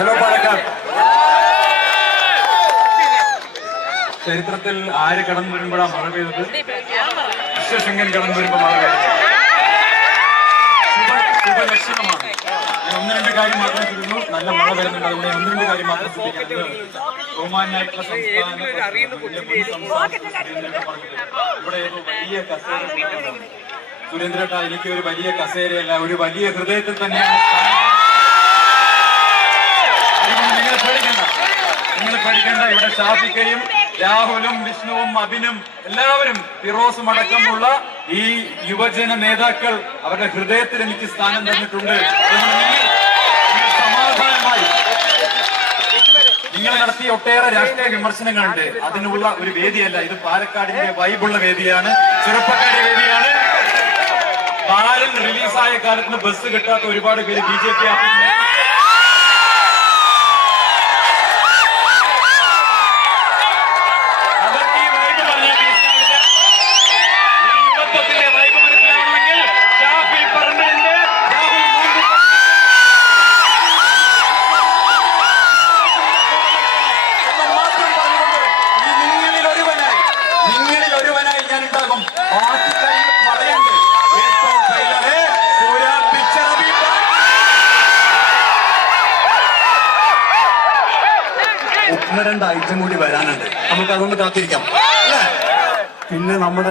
Hello Palakkad. ചരിത്രത്തിൽ ആര് കടന്നു വരുമ്പോഴാണ് മഴ പെയ്തത്? വിശ്വസിംഗൻ കടന്നു വരുമ്പോ മഴ പെയ്തത് ശുഭലക്ഷണമാണ്. ഒന്ന് രണ്ട് കാര്യം മാത്രം ചുരുന്നു. നല്ല മഴ വരുന്നുണ്ട്. അതുകൊണ്ട് ഒന്ന് രണ്ട് കാര്യം മാത്രം ശ്രദ്ധിക്കുന്നത് ബഹുമാനായിട്ടുള്ള ഇവിടെ വലിയ കസേര. സുരേന്ദ്രേട്ട, എനിക്ക് ഒരു വലിയ കസേരയല്ല, ഒരു വലിയ ഹൃദയത്തിൽ തന്നെയാണ്. നിങ്ങൾ പഠിക്കണ്ട. ഇവിടെ ഷാഫിക്കയും രാഹുലും വിഷ്ണുവും അഭിനും എല്ലാവരും ഫിറോസും അടക്കമുള്ള ഈ യുവജന നേതാക്കൾ അവരുടെ ഹൃദയത്തിൽ എനിക്ക് സ്ഥാനം തന്നിട്ടുണ്ട്. സമാധാനമായി നിങ്ങൾ നടത്തിയ ഒട്ടേറെ രാഷ്ട്രീയ വിമർശനങ്ങളുണ്ട്. അതിനുള്ള ഒരു വേദിയല്ല ഇത്. പാലക്കാടിന്റെ വൈബുള്ള വേദിയാണ്, ചെറുപ്പക്കാരുടെ വേദിയാണ്. ബാലൻ റിലീസായ കാലത്തിന് ബസ് കിട്ടാത്ത ഒരുപാട് പേര് BJP ആഫീസിൽ ഒന്ന് രണ്ട് ഐറ്റം കൂടി വരാനുണ്ട്. നമുക്ക് അതൊന്ന് കാത്തിരിക്കാം. പിന്നെ നമ്മുടെ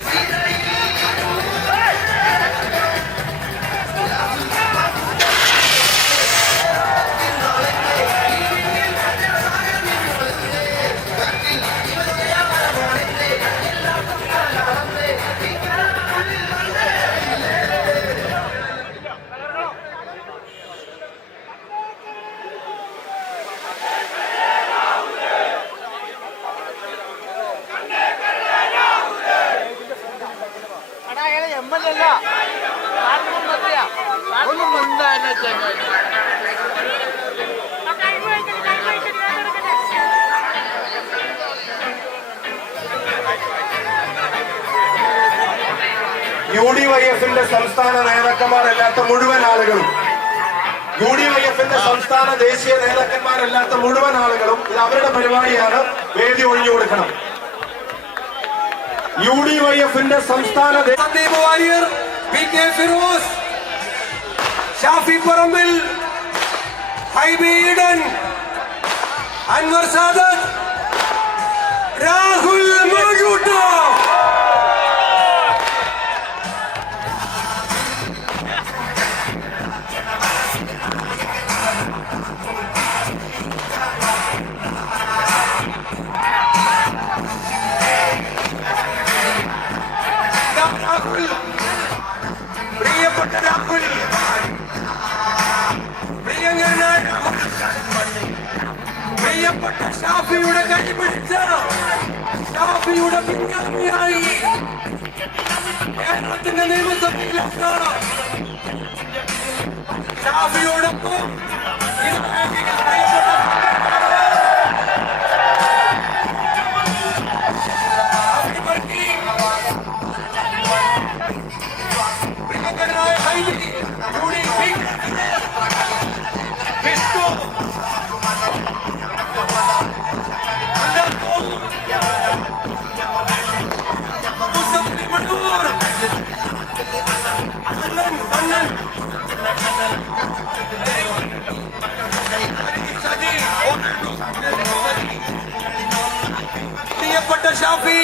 UDYFന്റെ സംസ്ഥാന നേതാക്കന്മാരല്ലാത്ത മുഴുവൻ ആളുകളും, UDYFന്റെ സംസ്ഥാന ദേശീയ നേതാക്കന്മാരല്ലാത്ത മുഴുവൻ ആളുകളും ഇത് അവരുടെ പരിപാടിയാണ്. വേദി ഒഴിഞ്ഞു കൊടുക്കണം. UDYFന്റെ സംസ്ഥാന സന്ദീപ് വാര്യർ, PK ഫിറോസ്, ഷാഫി പറമ്പിൽ, ഹൈബി ഈഡൻ, അൻവർ സാദത്ത്, രാഹുൽ മാങ്കൂട്ടം. പ്രിയപ്പെട്ട രാഹുൽ, പ്രിയപ്പെട്ട ഷാഫിയുടെ കൈപിടിച്ച ഷാഫിയുടെ പിൻഗാമിയായി കേരളത്തിന്റെ നിയമസഭയിലെത്ത ഷാഫിയോടൊപ്പം പ്രിയപ്പെട്ട ഷാഫി